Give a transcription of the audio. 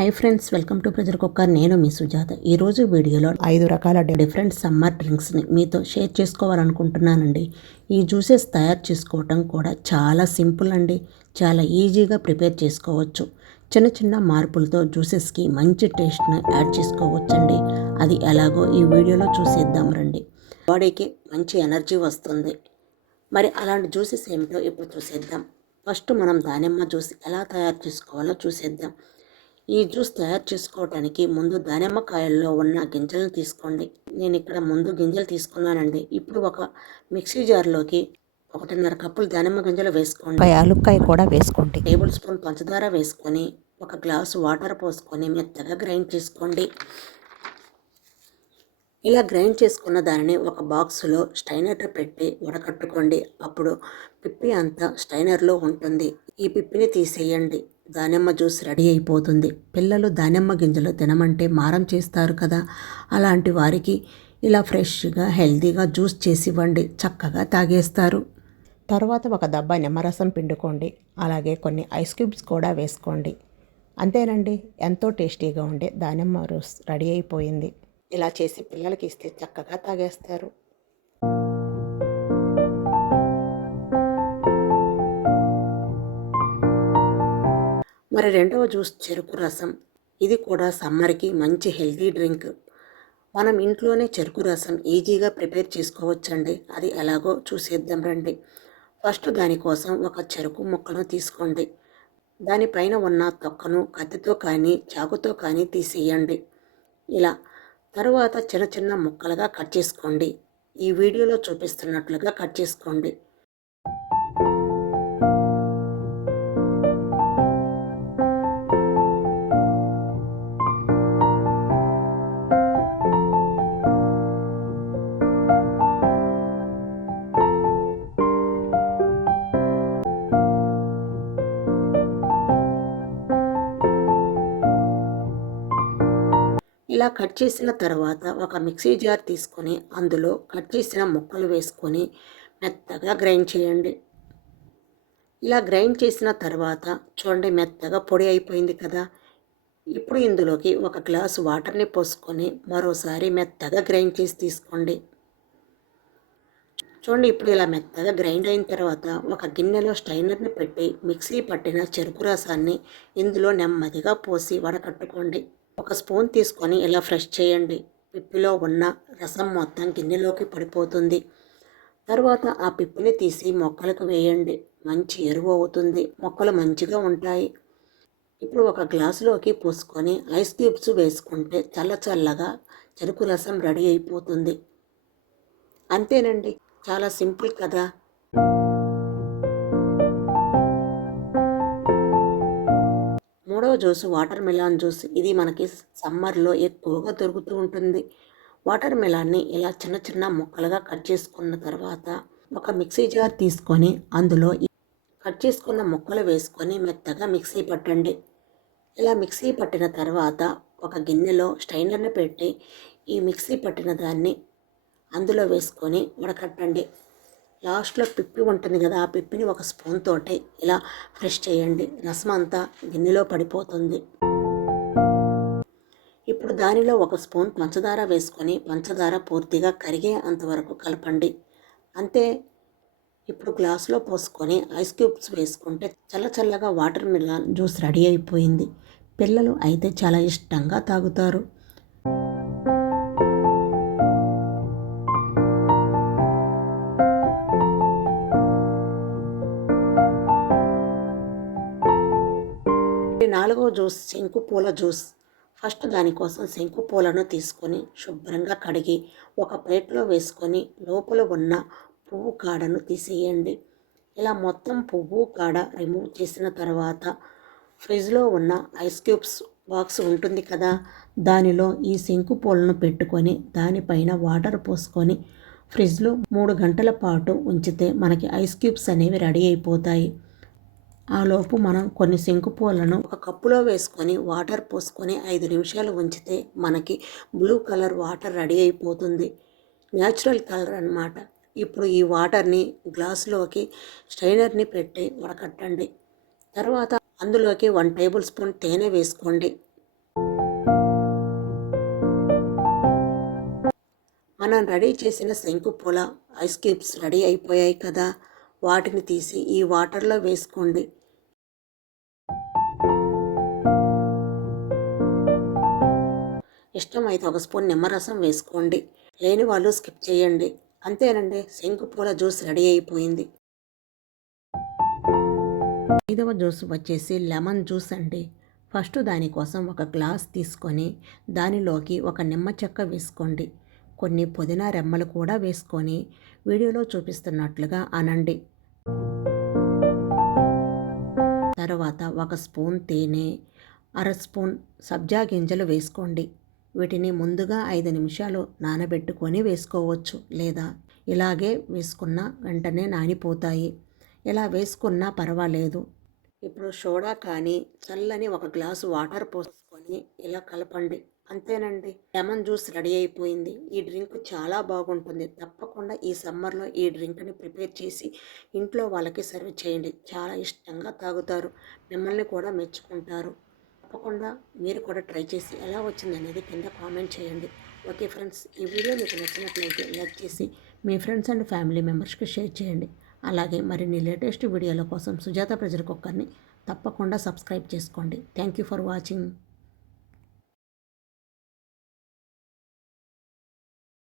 Hi friends, welcome to pressure cooker. నేను మీ సుజాత. ఈరోజు వీడియోలో 5 రకాల డిఫరెంట్ సమ్మర్ డ్రింక్స్ని మీతో షేర్ చేసుకోవాలనుకుంటున్నానండి. ఈ జ్యూసెస్ తయారు చేసుకోవటం కూడా చాలా సింపుల్ అండి. చాలా ఈజీగా ప్రిపేర్ చేసుకోవచ్చు. చిన్న చిన్న మార్పులతో జ్యూసెస్కి మంచి టేస్ట్ని యాడ్ చేసుకోవచ్చండి. అది ఎలాగో ఈ వీడియోలో చూసేద్దాం రండి. బాడీకి మంచి ఎనర్జీ వస్తుంది. మరి అలాంటి జ్యూసెస్ ఏమిటో ఇప్పుడు చూసేద్దాం. ఫస్ట్ మనం దానిమ్మ జ్యూస్ ఎలా తయారు చేసుకోవాలో చూసేద్దాం. ఈ జ్యూస్ తయారు చేసుకోవడానికి ముందు దానిమ్మకాయల్లో ఉన్న గింజలను తీసుకోండి. నేను ఇక్కడ ముందు గింజలు తీసుకున్నానండి. ఇప్పుడు ఒక మిక్సీ జార్లోకి 1.5 కప్పులు దానిమ్మ గింజలు వేసుకోండి. యాలుక్కాయ కూడా వేసుకోండి. టేబుల్ స్పూన్ పంచదార వేసుకొని 1 గ్లాసు వాటర్ పోసుకొని మెత్తగా గ్రైండ్ చేసుకోండి. ఇలా గ్రైండ్ చేసుకున్న దానిని ఒక బాక్సులో స్టైనర్ పెట్టి వడకట్టుకోండి. అప్పుడు పిప్పి అంతా స్టైనర్లో ఉంటుంది. ఈ పిప్పిని తీసేయండి. దానిమ్మ జ్యూస్ రెడీ అయిపోతుంది. పిల్లలు దానిమ్మ గింజలు తినమంటే మారం చేస్తారు కదా, అలాంటి వారికి ఇలా ఫ్రెష్గా హెల్తీగా జ్యూస్ చేసి ఇవ్వండి. చక్కగా తాగేస్తారు. తర్వాత ఒక దబ్బా నిమ్మరసం పిండుకోండి. అలాగే కొన్ని ఐస్ క్యూబ్స్ కూడా వేసుకోండి. అంతేనండి, ఎంతో టేస్టీగా ఉండే దానిమ్మ జ్యూస్ రెడీ అయిపోయింది. ఇలా చేసి పిల్లలకి ఇస్తే చక్కగా తాగేస్తారు. మరి రెండవ జ్యూస్ చెరుకు రసం. ఇది కూడా సమ్మర్కి మంచి హెల్తీ డ్రింక్. మనం ఇంట్లోనే చెరుకు రసం ఈజీగా ప్రిపేర్ చేసుకోవచ్చండి. అది ఎలాగో చూసేద్దాం రండి. ఫస్ట్ దానికోసం ఒక చెరుకు ముక్కను తీసుకోండి. దానిపైన ఉన్న తొక్కను కత్తితో కానీ చాకుతో కానీ తీసేయండి. ఇలా తరువాత చిన్న చిన్న ముక్కలుగా కట్ చేసుకోండి. ఈ వీడియోలో చూపిస్తున్నట్లుగా కట్ చేసుకోండి. ఇలా కట్ చేసిన తర్వాత ఒక మిక్సీ జార్ తీసుకొని అందులో కట్ చేసిన ముక్కలు వేసుకొని మెత్తగా గ్రైండ్ చేయండి. ఇలా గ్రైండ్ చేసిన తర్వాత చూడండి, మెత్తగా పొడి అయిపోయింది కదా. ఇప్పుడు ఇందులోకి 1 గ్లాసు వాటర్ని పోసుకొని మరోసారి మెత్తగా గ్రైండ్ చేసి తీసుకోండి. చూడండి, ఇప్పుడు ఇలా మెత్తగా గ్రైండ్ అయిన తర్వాత ఒక గిన్నెలో స్టైనర్ని పెట్టి మిక్సీ పట్టిన చెరుకు రసాన్ని ఇందులో నెమ్మదిగా పోసి వడకట్టుకోండి. 1 స్పూన్ తీసుకొని ఇలా ఫ్రెష్ చేయండి. పిప్పిలో ఉన్న రసం మొత్తం గిన్నెలోకి పడిపోతుంది. తర్వాత ఆ పిప్పిని తీసి మొక్కలకు వేయండి. మంచి ఎరువు అవుతుంది. మొక్కలు మంచిగా ఉంటాయి. ఇప్పుడు 1 గ్లాసులోకి పోసుకొని ఐస్ క్యూబ్స్ వేసుకుంటే చల్లగా చెరుకు రసం రెడీ అయిపోతుంది. అంతేనండి, చాలా సింపుల్ కదా. మూడవ జ్యూస్ వాటర్ మెలాన్ జ్యూస్. ఇది మనకి సమ్మర్లో ఎక్కువగా దొరుకుతూ ఉంటుంది. వాటర్ మెలాన్ని ఇలా చిన్న చిన్న ముక్కలుగా కట్ చేసుకున్న తర్వాత ఒక మిక్సీ జార్ తీసుకొని అందులో కట్ చేసుకున్న ముక్కలు వేసుకొని మెత్తగా మిక్సీ పట్టండి. ఇలా మిక్సీ పట్టిన తర్వాత ఒక గిన్నెలో స్టైనర్ని పెట్టి ఈ మిక్సీ పట్టిన దాన్ని అందులో వేసుకొని వడకట్టండి. లాస్ట్లో పిప్పి ఉంటుంది కదా, ఆ పిప్పిని 1 స్పూన్ తోటి ఇలా ఫ్రెష్ చేయండి. రసం అంతా గిన్నెలో పడిపోతుంది. ఇప్పుడు దానిలో 1 స్పూన్ పంచదార వేసుకొని పంచదార పూర్తిగా కరిగే అంతవరకు కలపండి. అంతే. ఇప్పుడు గ్లాసులో పోసుకొని ఐస్ క్యూబ్స్ వేసుకుంటే చల్లగా వాటర్ మిలన్ జ్యూస్ రెడీ అయిపోయింది. పిల్లలు అయితే చాలా ఇష్టంగా తాగుతారు. నాలుగవ జ్యూస్ శంకు పూల జ్యూస్. ఫస్ట్ దానికోసం శంకు పూలను తీసుకొని శుభ్రంగా కడిగి ఒక ప్లేట్లో వేసుకొని లోపల ఉన్న పువ్వు కాడను తీసేయండి. ఇలా మొత్తం పువ్వు కాడ రిమూవ్ చేసిన తర్వాత ఫ్రిడ్జ్లో ఉన్న ఐస్ క్యూబ్స్ బాక్స్ ఉంటుంది కదా, దానిలో ఈ శంకు పూలను పెట్టుకొని దానిపైన వాటర్ పోసుకొని ఫ్రిడ్జ్లో 3 గంటల పాటు ఉంచితే మనకి ఐస్ క్యూబ్స్ అనేవి రెడీ అయిపోతాయి. ఆలోపు మనం కొన్ని శంకు పూలను 1 కప్పులో వేసుకొని వాటర్ పోసుకొని 5 నిమిషాలు ఉంచితే మనకి బ్లూ కలర్ వాటర్ రెడీ అయిపోతుంది. న్యాచురల్ కలర్ అన్నమాట. ఇప్పుడు ఈ వాటర్ని గ్లాసులోకి స్ట్రైనర్ని పెట్టి వడకట్టండి. తర్వాత అందులోకి 1 టేబుల్ స్పూన్ తేనె వేసుకోండి. మనం రెడీ చేసిన శంకుపూల ఐస్ క్యూబ్స్ రెడీ అయిపోయాయి కదా, వాటిని తీసి ఈ వాటర్లో వేసుకోండి. ఇష్టమైతే ఒక స్పూన్ నిమ్మరసం వేసుకోండి, లేని వాళ్ళు స్కిప్ చేయండి. అంతేనండి, శంకుపూల జ్యూస్ రెడీ అయిపోయింది. ఐదవ జ్యూస్ వచ్చేసి లెమన్ జ్యూస్ అండి. ఫస్ట్ దానికోసం ఒక గ్లాస్ తీసుకొని దానిలోకి ఒక నిమ్మ చెక్క వేసుకోండి. కొన్ని పుదీనా రెమ్మలు కూడా వేసుకొని వీడియోలో చూపిస్తున్నట్లుగా అనండి. తర్వాత ఒక స్పూన్ తేనె, అర స్పూన్ సబ్జా గింజలు వేసుకోండి. వీటిని ముందుగా 5 నిమిషాలు నానబెట్టుకొని వేసుకోవచ్చు, లేదా ఇలాగే వేసుకున్న వెంటనే నానిపోతాయి. ఇలా వేసుకున్నా పర్వాలేదు. ఇప్పుడు సోడా కానీ చల్లని ఒక గ్లాసు వాటర్ పోసుకొని ఇలా కలపండి. అంతేనండి, లెమన్ జ్యూస్ రెడీ అయిపోయింది. ఈ డ్రింక్ చాలా బాగుంటుంది. తప్పకుండా ఈ సమ్మర్లో ఈ డ్రింక్ని ప్రిపేర్ చేసి ఇంట్లో వాళ్ళకి సర్వ్ చేయండి. చాలా ఇష్టంగా తాగుతారు, మిమ్మల్ని కూడా మెచ్చుకుంటారు. తప్పకుండా మీరు కూడా ట్రై చేసి ఎలా వచ్చింది అనేది కింద కామెంట్ చేయండి. ఓకే ఫ్రెండ్స్, ఈ వీడియో మీకు నచ్చినట్లయితే లైక్ చేసి మీ ఫ్రెండ్స్ అండ్ ఫ్యామిలీ మెంబర్స్కి షేర్ చేయండి. అలాగే మరిన్ని లేటెస్ట్ వీడియోల కోసం సుజాత ప్రెజర్ కుక్కర్ని తప్పకుండా సబ్స్క్రైబ్ చేసుకోండి. Thank you for watching.